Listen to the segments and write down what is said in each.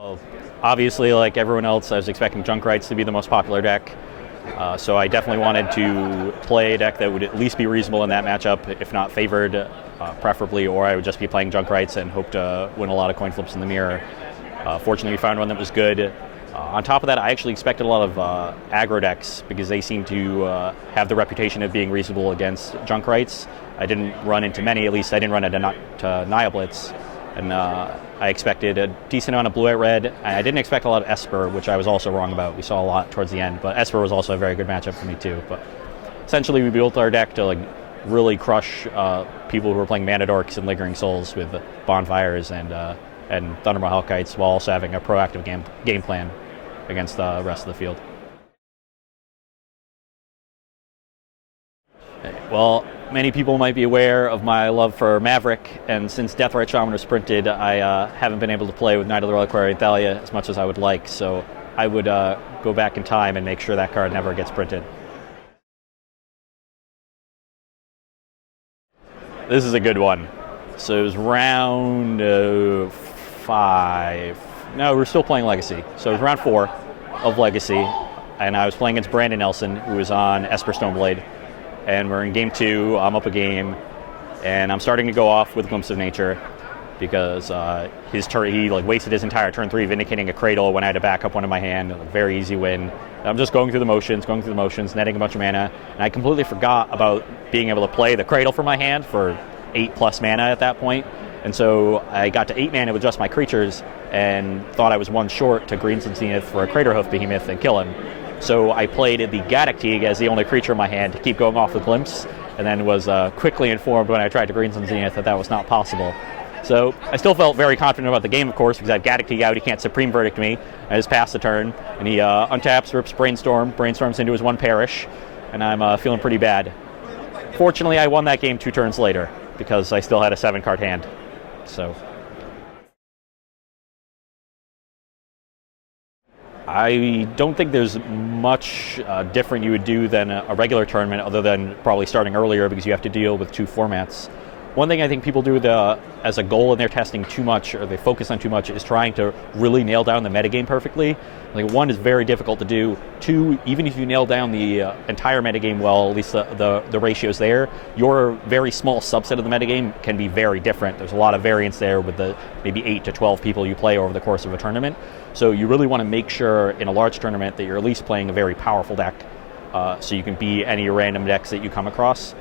Well, obviously, like everyone else, I was expecting Junk Rights to be the most popular deck. So I definitely wanted to play a deck that would at least be reasonable in that matchup, if not favored, preferably, or I would just be playing Junk Rights and hope to win a lot of coin flips in the mirror. Fortunately, we found one that was good. On top of that, I actually expected a lot of aggro decks because they seem to have the reputation of being reasonable against Junk Rights. I didn't run into many, at least I didn't run into Naya Blitz. And I expected a decent amount of blue-white red. I didn't expect a lot of Esper, which I was also wrong about. We saw a lot towards the end, but Esper was also a very good matchup for me too. But essentially, we built our deck to really crush people who were playing Mana Dorks and Lingering Souls with Bonfires and Thundermaw Hellkites, while also having a proactive game plan against the rest of the field. Well, many people might be aware of my love for Maverick, and since Deathrite Shaman was printed, I haven't been able to play with Knight of the Reliquary and Thalia as much as I would like, so I would go back in time and make sure that card never gets printed. This is a good one. So it was round 5. No, we're still playing Legacy. So it was round 4 of Legacy, and I was playing against Brandon Nelson, who was on Esper Stoneblade. And we're in game 2, I'm up a game, and I'm starting to go off with Glimpse of Nature because he wasted his entire turn 3 vindicating a Cradle when I had to back up one in my hand. A very easy win. I'm just going through the motions, netting a bunch of mana, and I completely forgot about being able to play the Cradle from my hand for 8+ mana at that point. And so I got to 8 mana with just my creatures and thought I was 1 short to Green Sun Zenith for a Craterhoof Behemoth and kill him. So I played the Gaddock as the only creature in my hand to keep going off with Glimpse, and then was quickly informed when I tried to Green Sun Zenith that was not possible. So I still felt very confident about the game, of course, because I have Gaddock out, he can't Supreme Verdict me. I just passed the turn, and he untaps, rips Brainstorms into his 1 Perish, and I'm feeling pretty bad. Fortunately, I won that game 2 turns later, because I still had a 7-card hand. So I don't think there's much different you would do than a regular tournament, other than probably starting earlier because you have to deal with 2 formats. One thing I think people do as a goal in their testing too much, or they focus on too much, is trying to really nail down the metagame perfectly. 1 is very difficult to do. 2, even if you nail down the entire metagame well, at least the ratios there, your very small subset of the metagame can be very different. There's a lot of variance there with the maybe 8 to 12 people you play over the course of a tournament. So you really want to make sure in a large tournament that you're at least playing a very powerful deck, so you can beat any random decks that you come across.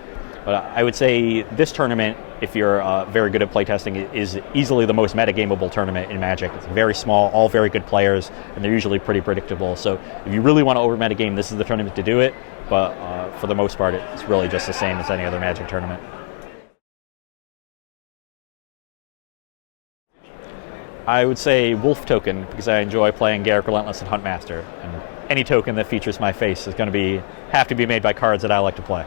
But I would say this tournament, if you're very good at playtesting, is easily the most metagameable tournament in Magic. It's very small, all very good players, and they're usually pretty predictable. So if you really want to over-metagame, this is the tournament to do it. But for the most part, it's really just the same as any other Magic tournament. I would say Wolf token, because I enjoy playing Garruk Relentless and Huntmaster. And any token that features my face is going to have to be made by cards that I like to play.